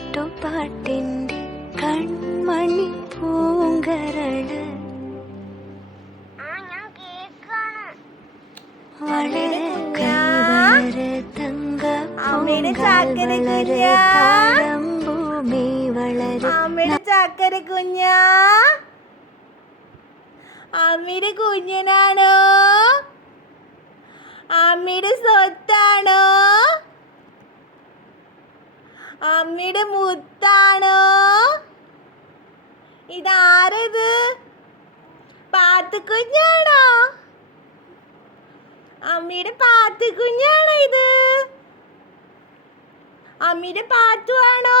താരാട്ടുപാട്ടിൻ്റെ കൺമണി പൂങ്കരള് വളരെ വളരെ തങ്ക ഭൂമി വളരെ അമ്മയുടെ ചക്കര കുഞ്ഞാ അമ്മയുടെ കുഞ്ഞനാണോ അമ്മയുടെ സ്വത്താണോ അമ്മയുടെ മുത്താണോ ഇതാരത് പാത്തുകുഞ്ഞാണോ അമ്മയുടെ പാത്തുകുഞ്ഞാണോ ഇത് അമ്മയുടെ പാത്തുവാണോ